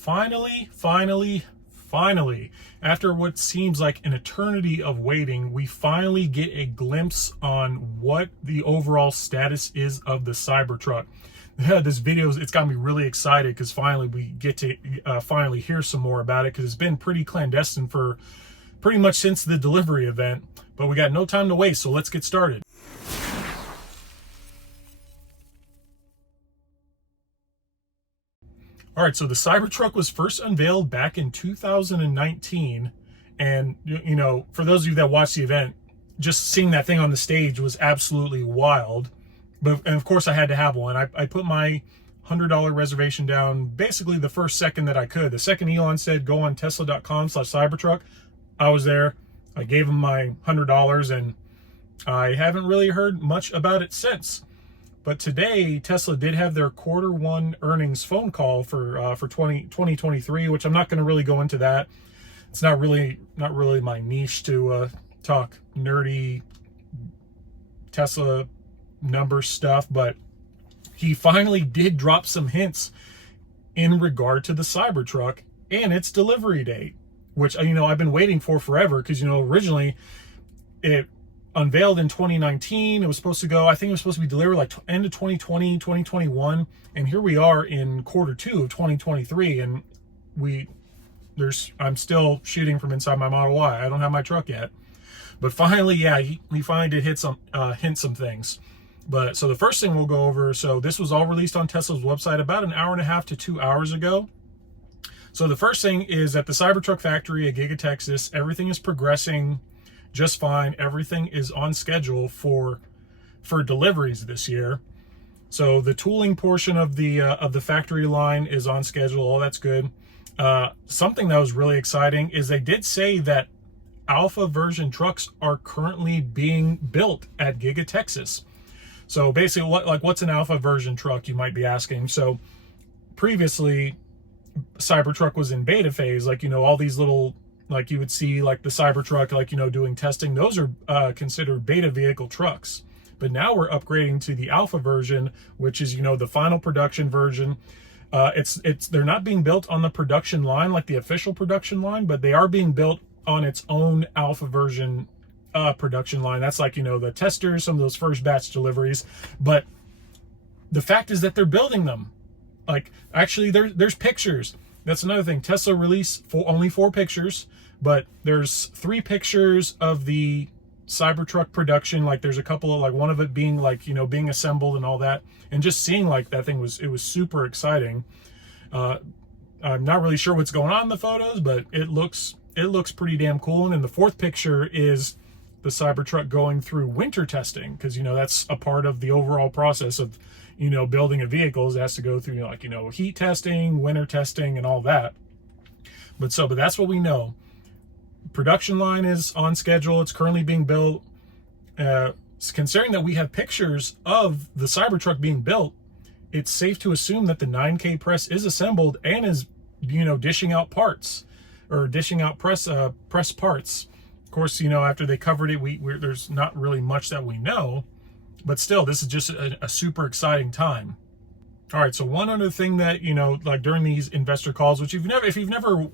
finally, after what seems like an eternity of waiting, we finally get a glimpse on what the overall status is of the Cybertruck. This video, it's got me really excited because finally we get to finally hear some more about it, because it's been pretty clandestine for pretty much since the delivery event. But we got no time to waste, so let's get started. All right, so the Cybertruck was first unveiled back in 2019. And, you know, for those of you that watched the event, just seeing that thing on the stage was absolutely wild. And of course, I had to have one. I put my $100 reservation down basically the first second that I could. The second Elon said, go on tesla.com/Cybertruck, I was there. I gave him my $100, and I haven't really heard much about it since. But today, Tesla did have their Q1 earnings phone call for 2023, which I'm not going to really go into that. It's not really my niche to talk nerdy Tesla number stuff, but he finally did drop some hints in regard to the Cybertruck and its delivery date, which, you know, I've been waiting for forever, because, you know, originally it unveiled in 2019. It was supposed to go, I think it was supposed to be delivered like end of 2020, 2021, and here we are in Q2 of 2023, and I'm still shooting from inside my Model Y. I don't have my truck yet, but finally, yeah, he finally did hint some things. But so the first thing we'll go over, so this was all released on Tesla's website about an hour and a half to 2 hours ago. So the first thing is that the Cybertruck factory at Giga Texas, everything is progressing just fine. Everything is on schedule for deliveries this year. So the tooling portion of the factory line is on schedule. All that's good. Something that was really exciting is they did say that alpha version trucks are currently being built at Giga Texas. So basically, what's an alpha version truck, you might be asking. So previously, Cybertruck was in beta phase, like, you know, all these little, like you would see, like the Cybertruck, like, you know, doing testing. Those are considered beta vehicle trucks. But now we're upgrading to the alpha version, which is, you know, the final production version. They're not being built on the production line, like the official production line, but they are being built on its own alpha version production line. That's like, you know, the testers, some of those first batch deliveries. But the fact is that they're building them. Like, actually, there's pictures. That's another thing. Tesla released only 4 pictures, but there's 3 pictures of the Cybertruck production. Like, there's a couple of, like, one of it being, like, you know, being assembled and all that, and just seeing, like, that thing it was super exciting. I'm not really sure what's going on in the photos, but it looks pretty damn cool. And then the 4th picture is the Cybertruck going through winter testing, because, you know, that's a part of the overall process of, you know, building a vehicle. It has to go through, like, you know, heat testing, winter testing, and all that. But that's what we know. Production line is on schedule. It's currently being built. Considering that we have pictures of the Cybertruck being built, it's safe to assume that the 9K press is assembled and is, you know, dishing out parts, or dishing out press parts. Of course, you know, after they covered it, there's not really much that we know, but still, this is just a super exciting time. All right, so one other thing that, you know, like during these investor calls, which if you've never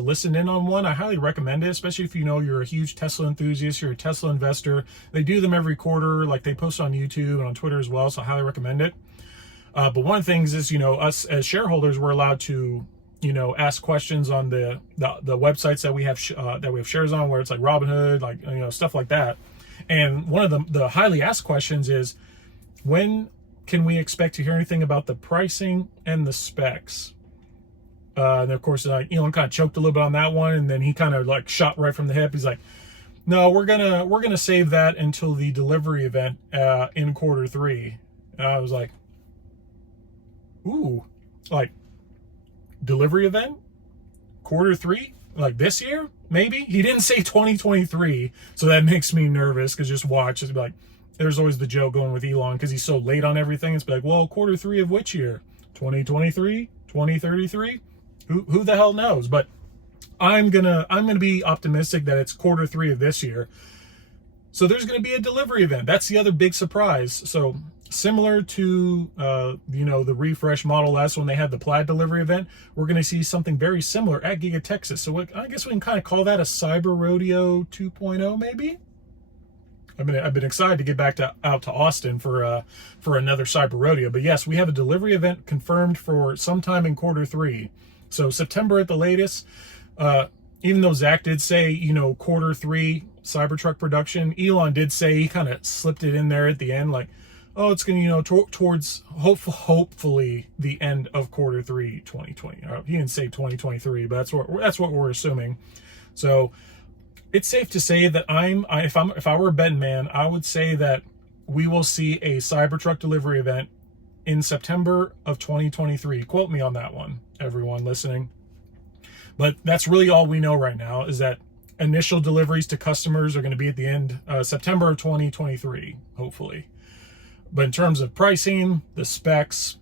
listened in on one, I highly recommend it, especially if, you know, you're a huge Tesla enthusiast, you're a Tesla investor. They do them every quarter, like they post on YouTube and on Twitter as well, so I highly recommend it. But one of the things is, you know, us as shareholders, we're allowed to, you know, ask questions on the websites that we have shares on, where it's like Robinhood, like, you know, stuff like that. And one of the highly asked questions is, when can we expect to hear anything about the pricing and the specs? And of course, Elon kind of choked a little bit on that one, and then he kind of like shot right from the hip. He's like, "No, we're gonna save that until the delivery event in Q3." And I was like, "Ooh, like." Delivery event Q3, like this year, maybe. He didn't say 2023, so that makes me nervous, because just watch, it's like, there's always the joke going with Elon, because he's so late on everything. It's like, well, Q3 of which year? 2023, 2033? Who the hell knows? But I'm gonna be optimistic that it's Q3 of this year. So there's gonna be a delivery event. That's the other big surprise. So similar to, you know, the refresh Model S when they had the Plaid delivery event, we're going to see something very similar at Giga Texas. So I guess we can kind of call that a Cyber Rodeo 2.0, maybe. I've been excited to get back out to Austin for another Cyber Rodeo. But yes, we have a delivery event confirmed for sometime in Q3. So September at the latest. Even though Zach did say, you know, Q3 Cybertruck production, Elon did say, he kind of slipped it in there at the end, like, oh, it's going to, you know, towards hopefully the end of Q3 2020. He didn't say 2023, but that's what we're assuming. So it's safe to say that if I were a betting man, I would say that we will see a Cybertruck delivery event in September of 2023. Quote me on that one, everyone listening. But that's really all we know right now, is that initial deliveries to customers are going to be at the end September of 2023, hopefully. But in terms of pricing, the specs,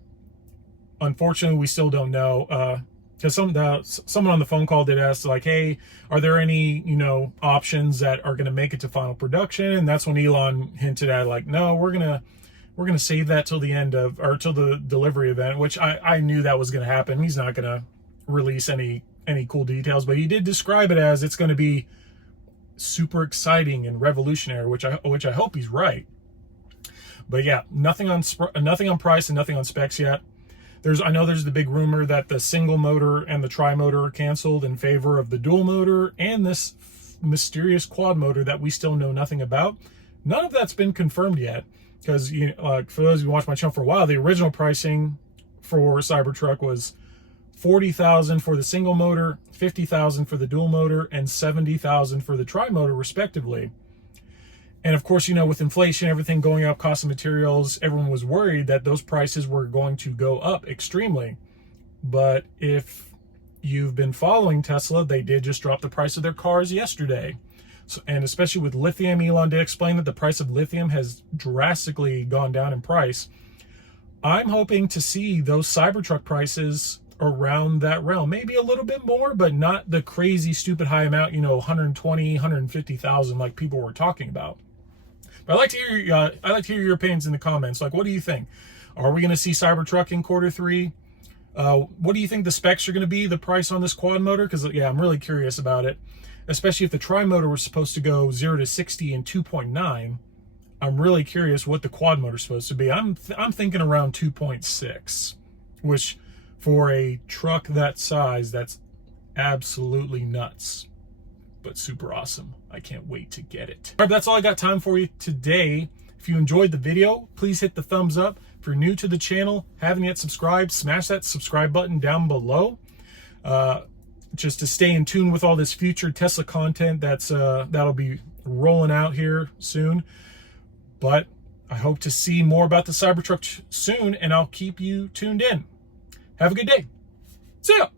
unfortunately, we still don't know. Because someone on the phone call did ask, like, hey, are there any, you know, options that are going to make it to final production? And that's when Elon hinted at, like, no, we're gonna save that till the end of, or till the delivery event, which I knew that was going to happen. He's not going to release any cool details, but he did describe it as it's going to be super exciting and revolutionary, which I hope he's right. But yeah, nothing on price and nothing on specs yet. I know there's the big rumor that the single motor and the tri-motor are canceled in favor of the dual motor and this mysterious quad motor that we still know nothing about. None of that's been confirmed yet, because, you know, like, for those who watched my channel for a while, the original pricing for Cybertruck was $40,000 for the single motor, $50,000 for the dual motor, and $70,000 for the tri-motor, respectively. And of course, you know, with inflation, everything going up, cost of materials, everyone was worried that those prices were going to go up extremely. But if you've been following Tesla, they did just drop the price of their cars yesterday. So, and especially with lithium, Elon did explain that the price of lithium has drastically gone down in price. I'm hoping to see those Cybertruck prices around that realm, maybe a little bit more, but not the crazy stupid high amount, you know, 120, 150,000 like people were talking about. But I'd like to hear your opinions in the comments. Like, what do you think? Are we going to see Cybertruck in Q3? What do you think the specs are going to be, the price on this quad motor? Because, yeah, I'm really curious about it, especially if the tri-motor was supposed to go 0 to 60 in 2.9. I'm really curious what the quad motor is supposed to be. I'm thinking around 2.6, which for a truck that size, that's absolutely nuts, but super awesome. I can't wait to get it. All right, that's all I got time for you today. If you enjoyed the video, please hit the thumbs up. If you're new to the channel, haven't yet subscribed, smash that subscribe button down below. Just to stay in tune with all this future Tesla content that'll be rolling out here soon. But I hope to see more about the Cybertruck soon, and I'll keep you tuned in. Have a good day. See ya.